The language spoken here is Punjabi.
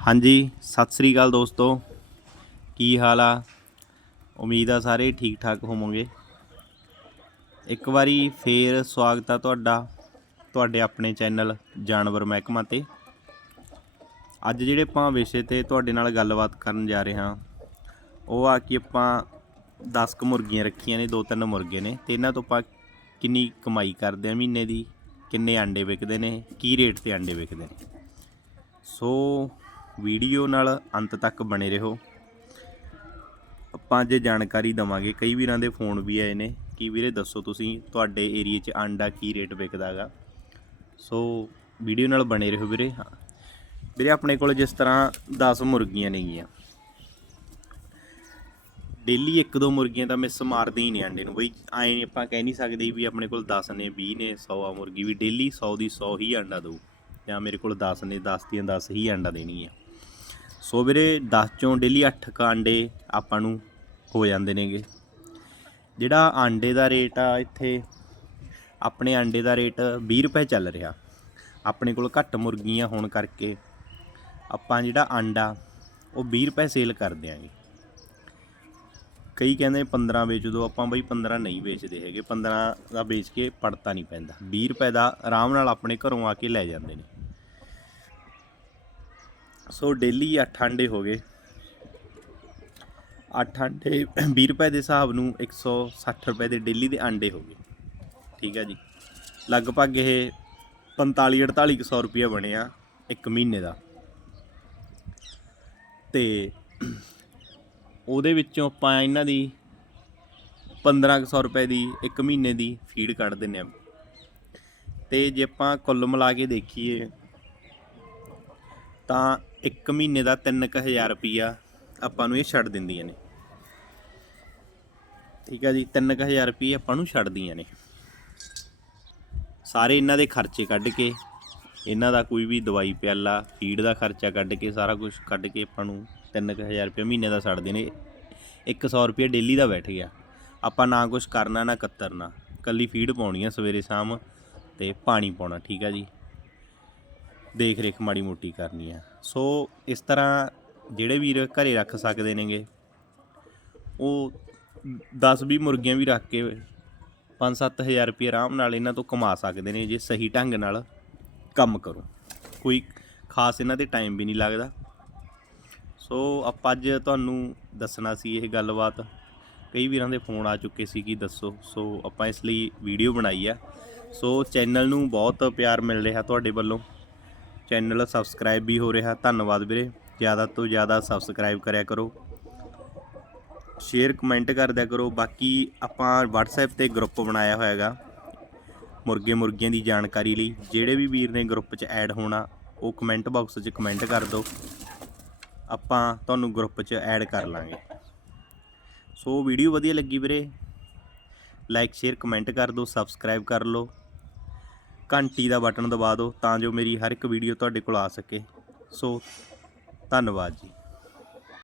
ਹਾਂਜੀ, ਸਤਿ ਸ੍ਰੀ ਅਕਾਲ ਦੋਸਤੋ। ਕੀ ਹਾਲ ਆ? ਉਮੀਦ ਆ ਸਾਰੇ ਠੀਕ ਠਾਕ ਹੋਵੋਗੇ। ਇੱਕ ਵਾਰੀ ਫੇਰ ਸਵਾਗਤ ਆ ਤੁਹਾਡਾ, ਤੁਹਾਡੇ ਆਪਣੇ ਚੈਨਲ ਜਾਨਵਰ ਮਹਿਕਮਾ ਤੇ। ਅੱਜ ਜਿਹੜੇ ਆਪਾਂ ਵਿਸ਼ੇ ਤੇ ਤੁਹਾਡੇ ਨਾਲ ਗੱਲਬਾਤ ਕਰਨ ਜਾ ਰਹੇ ਹਾਂ, ਉਹ ਆ ਕਿ ਆਪਾਂ 10 ਕੁ ਮੁਰਗੀਆਂ ਰੱਖੀਆਂ ਨੇ, ਦੋ ਤਿੰਨ ਮੁਰਗੇ ਨੇ, ਤੇ ਇਹਨਾਂ ਤੋਂ ਆਪਾਂ ਕਿੰਨੀ ਕਮਾਈ ਕਰਦੇ ਆ ਮਹੀਨੇ ਦੀ, ਕਿੰਨੇ ਆਂਡੇ ਵਿਕਦੇ ਨੇ, ਕੀ ਰੇਟ ਤੇ ਆਂਡੇ ਵਿਕਦੇ ਨੇ। ਸੋ ਵੀਡੀਓ ਨਾਲ ਅੰਤ ਤੱਕ ਬਣੇ ਰਹੋ। ਆਪਾਂ ਅੱਜ ਜਾਣਕਾਰੀ ਦਵਾਂਗੇ, ਕਈ ਵੀਰਾਂ ਦੇ ਫੋਨ ਵੀ ਆਏ ਨੇ ਕਿ ਵੀਰੇ ਦੱਸੋ ਤੁਸੀਂ, ਤੁਹਾਡੇ ਏਰੀਆ 'ਚ ਆਂਡਾ ਕੀ ਰੇਟ ਵਿਕਦਾਗਾ ਸੋ ਵੀਡੀਓ ਨਾਲ ਬਣੇ ਰਹੋ ਵੀਰੇ। ਹਾਂ। ਵੀਰੇ ਆਪਣੇ ਕੋਲ ਜਿਸ ਤਰ੍ਹਾਂ 10 ਮੁਰਗੀਆਂ ਨੇਗੀਆਂ। ਡੇਲੀ ਇੱਕ ਦੋ ਮੁਰਗੀਆਂ ਤਾਂ ਮਿਸ ਮਾਰਦੇ ਹੀ ਨੇ ਆਂਡੇ ਨੂੰ। ਬਈ ਐਂ ਆਪਾਂ ਕਹਿ ਨਹੀਂ ਸਕਦੇ ਵੀ ਆਪਣੇ ਕੋਲ 10 ਨੇ 20 ਨੇ 100 ਆ ਮੁਰਗੀ। ਵੀ ਡੇਲੀ 100 ਦੀ 100 ਹੀ ਆਂਡਾ ਦਊ। ਜਾਂ ਮੇਰੇ ਕੋਲ 10 ਨੇ 10 ਦੀਆਂ 10 ਹੀ ਆਂਡਾ ਦੇਣੀ ਆ ਸੋ ਵੀਰੇ 10 ਚੋਂ ਡੇਲੀ 8 ਕ ਆਂਡੇ ਆਪਾਂ ਨੂੰ ਹੋ ਜਾਂਦੇ ਨੇਗੇ। ਜਿਹੜਾ ਆਂਡੇ ਦਾ ਰੇਟ ਆ ਇੱਥੇ, ਆਪਣੇ ਆਂਡੇ ਦਾ ਰੇਟ 20 ਰੁਪਏ ਚੱਲ ਰਿਹਾ। ਆਪਣੇ ਕੋਲ ਘੱਟ ਮੁਰਗੀਆਂ ਹੋਣ ਕਰਕੇ ਆਪਾਂ ਜਿਹੜਾ ਆਂਡਾ, ਉਹ 20 ਰੁਪਏ ਸੇਲ ਕਰ ਦਿਆਂਗੇ। ਕਈ ਕਹਿੰਦੇ 15 ਵੇਚ ਦੋ, ਆਪਾਂ ਬਈ 15 ਨਹੀਂ ਵੇਚਦੇ ਹੈਗੇ। 15 ਦਾ ਵੇਚ ਕੇ ਪੜਤਾ ਨਹੀਂ ਪੈਂਦਾ। 20 ਰੁਪਏ ਦਾ ਆਰਾਮ ਨਾਲ ਆਪਣੇ ਘਰੋਂ ਆ ਕੇ ਲੈ ਜਾਂਦੇ ਨੇ। ਸੋ ਡੇਲੀ 8 ਆਂਡੇ ਹੋ ਗਏ। 8 ਆਂਡੇ 20 ਰੁਪਏ ਦੇ ਹਿਸਾਬ ਨੂੰ 160 ਰੁਪਏ ਦੇ ਡੇਲੀ ਦੇ ਆਂਡੇ ਹੋ ਗਏ। ਠੀਕ ਹੈ ਜੀ। ਲਗਭਗ ਇਹ 45 48 ਸੌ ਰੁਪਏ ਬਣਿਆ ਇੱਕ ਮਹੀਨੇ ਦਾ। ਤੇ ਉਹਦੇ ਵਿੱਚੋਂ ਆਪਾਂ ਇਹਨਾਂ ਦੀ 1500 ਰੁਪਏ ਦੀ ਇੱਕ ਮਹੀਨੇ ਦੀ ਫੀਡ ਕੱਢ ਦਿੰਨੇ ਆ ਤੇ ਜੇ ਆਪਾਂ ਕੁੱਲ ਮਿਲਾ ਕੇ ਦੇਖੀਏ ਤਾਂ ਇੱਕ ਮਹੀਨੇ ਦਾ 3000 ਰੁਪਈਆ ਆਪਾਂ ਨੂੰ ਇਹ ਛੱਡ ਦਿੰਦੀਆਂ ਨੇ। ਠੀਕ ਹੈ ਜੀ 3000 ਰੁਪਏ ਆਪਾਂ ਨੂੰ ਛੱਡਦੀਆਂ ਨੇ। ਸਾਰੇ ਇਹਨਾਂ ਦੇ ਖਰਚੇ ਕੱਢ ਕੇ, ਇਹਨਾਂ ਦਾ ਕੋਈ ਵੀ ਦਵਾਈ ਪਿਆਲਾ ਫੀਡ ਦਾ ਖਰਚਾ ਕੱਢ ਕੇ, ਸਾਰਾ ਕੁਝ ਕੱਢ ਕੇ ਆਪਾਂ ਨੂੰ 3000 ਰੁਪਏ ਮਹੀਨੇ ਦਾ ਛੱਡਦੇ ਨੇ। 100 ਰੁਪਏ ਡੇਲੀ ਦਾ ਬੈਠ ਗਿਆ। ਆਪਾਂ ਨਾ ਕੁਝ ਕਰਨਾ, ਨਾ ਕਤਰਨਾ। ਕੱਲੀ ਫੀਡ ਪਾਉਣੀ ਆ ਸਵੇਰੇ ਸ਼ਾਮ ਤੇ ਪਾਣੀ ਪਾਉਣਾ, ਠੀਕ ਆ ਜੀ। ਦੇਖ ਰੇਖ ਮਾੜੀ ਮੋਟੀ ਕਰਨੀ ਆ। ਸੋ ਇਸ ਤਰ੍ਹਾਂ ਜਿਹੜੇ ਵੀਰ ਘਰੇ ਰੱਖ ਸਕਦੇ ਨੇਗੇ, ਉਹ 10-20 ਮੁਰਗੀਆਂ ਵੀ ਰੱਖ ਕੇ 5-7000 ਰੁਪਏ ਆਰਾਮ ਨਾਲ ਇਹਨਾਂ ਤੋਂ ਕਮਾ ਸਕਦੇ ਨੇ, ਜੇ ਸਹੀ ਢੰਗ ਨਾਲ ਕੰਮ ਕਰੋ। ਕੋਈ ਖਾਸ ਇਹਨਾਂ ਤੇ ਟਾਈਮ ਵੀ ਨਹੀਂ ਲੱਗਦਾ। ਸੋ ਆਪਾਂ ਅੱਜ ਤੁਹਾਨੂੰ ਦੱਸਣਾ ਸੀ ਇਹ ਗੱਲਬਾਤ। ਕਈ ਵੀਰਾਂ ਦੇ ਫੋਨ ਆ ਚੁੱਕੇ ਸੀ ਕਿ ਦੱਸੋ। ਸੋ ਆਪਾਂ ਇਸ ਲਈ ਵੀਡੀਓ ਬਣਾਈ ਆ। ਸੋ ਚੈਨਲ ਨੂੰ ਬਹੁਤ ਪਿਆਰ ਮਿਲ ਰਿਹਾ ਤੁਹਾਡੇ ਵੱਲੋਂ। ਚੈਨਲ ਸਬਸਕ੍ਰਾਈਬ ਵੀ ਹੋ ਰਿਹਾ। ਧੰਨਵਾਦ ਵੀਰੇ। ਜ਼ਿਆਦਾ ਤੋਂ ਜ਼ਿਆਦਾ ਸਬਸਕ੍ਰਾਈਬ ਕਰਿਆ ਕਰੋ। ਸ਼ੇਅਰ, ਕਮੈਂਟ ਕਰਦਿਆ ਕਰੋ। ਬਾਕੀ ਆਪਾਂ WhatsApp ਤੇ ਗਰੁੱਪ ਬਣਾਇਆ ਹੋਇਆ ਹੈਗਾ ਮੁਰਗੇ ਮੁਰਗੀਆਂ ਦੀ ਜਾਣਕਾਰੀ ਲਈ। ਜਿਹੜੇ ਵੀ ਵੀਰ ਨੇ ਗਰੁੱਪ 'ਚ ਐਡ ਹੋਣਾ, ਉਹ ਕਮੈਂਟ ਬਾਕਸ 'ਚ ਕਮੈਂਟ ਕਰ ਦਿਓ। ਆਪਾਂ ਤੁਹਾਨੂੰ ਗਰੁੱਪ 'ਚ ਐਡ ਕਰ ਲਾਂਗੇ। ਸੋ ਵੀਡੀਓ ਵਧੀਆ ਲੱਗੀ ਵੀਰੇ। ਲਾਈਕ ਸ਼ੇਅਰ ਕਮੈਂਟ ਕਰ ਦਿਓ। ਸਬਸਕ੍ਰਾਈਬ ਕਰ ਲਓ। ਘੰਟੀ ਦਾ ਬਟਨ ਦਬਾ ਦਿਓ ਤਾਂ ਜੋ ਮੇਰੀ ਹਰ ਇੱਕ ਵੀਡੀਓ ਤੁਹਾਡੇ ਕੋਲ ਆ ਸਕੇ। ਸੋ, ਧੰਨਵਾਦ ਜੀ।